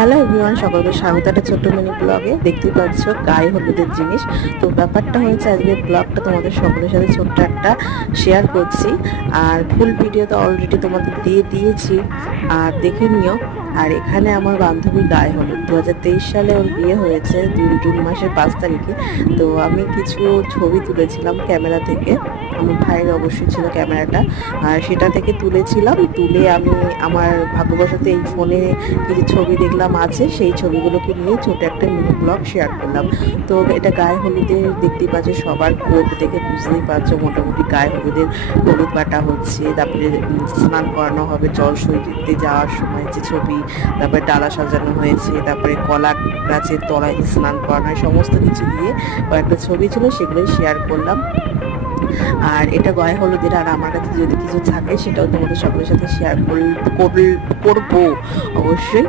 Hello everyone, সকলকে স্বাগত একটা ছোট্ট মিনি ব্লগে। দেখতেই পাচ্ছ গায়ে হলুদের জিনিস। তো ব্যাপারটা হয়েছে, আজকে ব্লগটা তোমাদের সকলের সাথে ছোট্ট একটা শেয়ার করছি। আর ফুল ভিডিও তো অলরেডি তোমাদের দিয়ে দিয়েছি, আর দেখে নিও। আর এখানে আমার বান্ধবীর গায়ে হলুদ, 2023 সালে ওর বিয়ে হয়েছে জুন মাসের 5 তারিখে। তো আমি কিছু ছবি তুলেছিলাম ক্যামেরা থেকে, আমার ভাইয়ের অবশ্যই ছিল ক্যামেরাটা, আর সেটা থেকে তুলেছিলাম। তুলে আমি আমার ভাগ্যবশত এই ফোনে কিছু ছবি দেখলাম আছে, সেই ছবিগুলোকে নিয়ে ছোট একটা মিনি ব্লগ শেয়ার করলাম। তো এটা গায়ে হলুদের, দেখতেই পাচ্ছ সবার কোট দেখে বুঝতেই পারছো মোটামুটি গায়ে হলুদ বাটা হচ্ছে। তারপরে স্নান করানো হবে, জল সইতে যাওয়ার সময় যে ছবি, তারপরে ডালা সাজানো হয়েছে, তারপরে কলা গাছের তলায় স্নান করানো হয়, সমস্ত কিছু দিয়ে কয়েকটা ছবি ছিল, সেগুলোই শেয়ার করলাম। আর এটা গায়ে হলুদের। আর আমার কাছে যদি কিছু থাকে সেটাও তোমাদের সকলের সাথে শেয়ার করবো অবশ্যই।